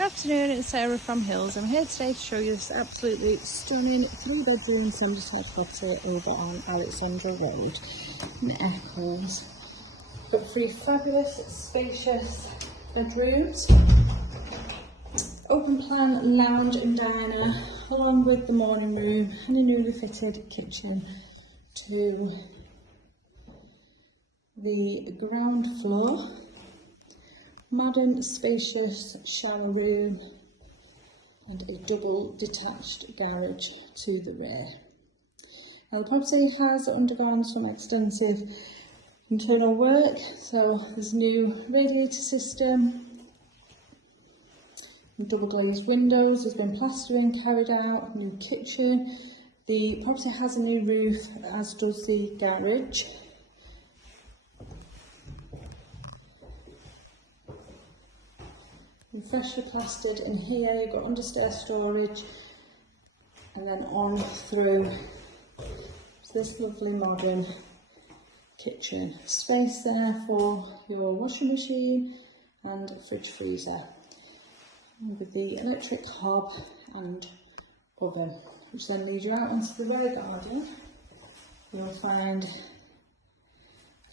Good afternoon, it's Sarah from Hills. I'm here today to show you this absolutely stunning 3-bedroom semi-detached property over on Alexandra Road in Eccles. Got 3 fabulous, spacious bedrooms, open plan lounge and diner, along with the morning room and a newly fitted kitchen to the ground floor. Modern, spacious shower room and a double detached garage to the rear. Now the property has undergone some extensive internal work, so there's a new radiator system, double glazed windows, there's been plastering carried out, new kitchen. The property has a new roof, as does the garage. Freshly plastered in here, you've got understair storage and then on through to this lovely modern kitchen. Space there for your washing machine and fridge freezer with the electric hob and oven, which then leads you out onto the rear garden. You'll find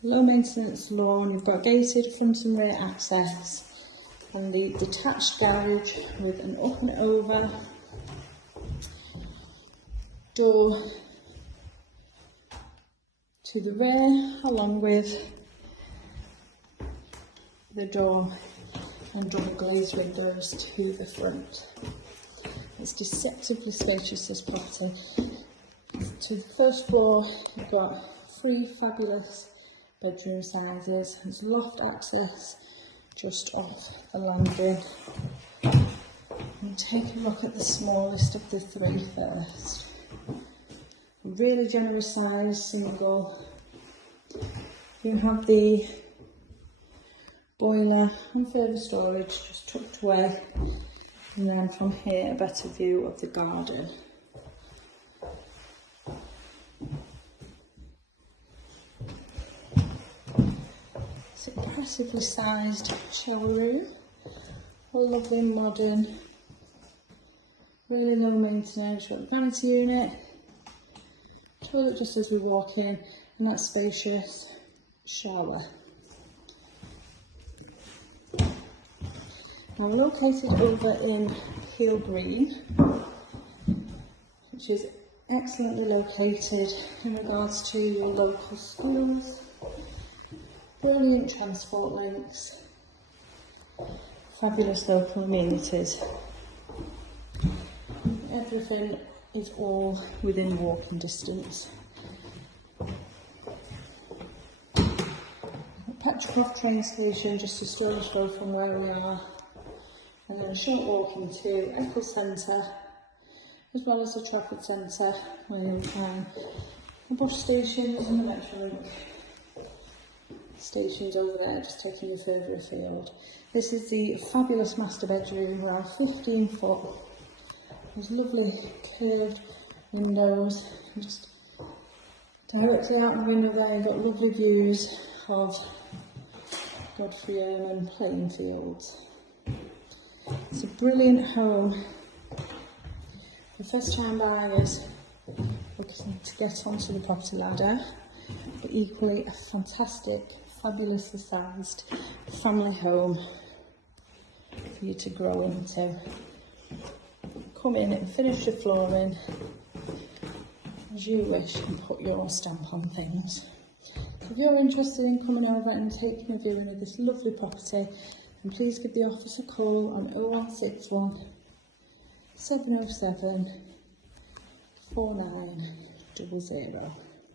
low maintenance lawn, you've got gated front and rear access, and the detached garage with an up and over door to the rear, along with the door and double glazed windows to the front. It's deceptively spacious, this property. To the first floor, you've got 3 fabulous bedroom sizes. There's loft access just off the landing. And take a look at the smallest of the 3 first. A really generous size, single. You have the boiler and further storage just tucked away, and then from here a better view of the garden. Impressively sized shower room, a lovely modern, really low maintenance. You've got the vanity unit, toilet just as we walk in, and that spacious shower. Now we're located over in Heel Green, which is excellently located in regards to your local schools. Brilliant transport links, fabulous local amenities. Everything is all within walking distance. Petrocroft train station just a stone's throw from where we are, and then a short walk into Eccles Centre, as well as the Trafford Centre, where you'll find the bus stations and the Metrolink stations over there, just taking you further afield. This is the fabulous master bedroom, around 15 foot. There's lovely curved windows, and just directly out the window there you've got lovely views of Godfrey and playing fields. It's a brilliant home for first time buyers looking to get onto the property ladder, but equally a fantastic, fabulously sized family home for you to grow into. Come in and finish your flooring as you wish and put your stamp on things. So if you're interested in coming over and taking a viewing of this lovely property, then please give the office a call on 0161 707 4900.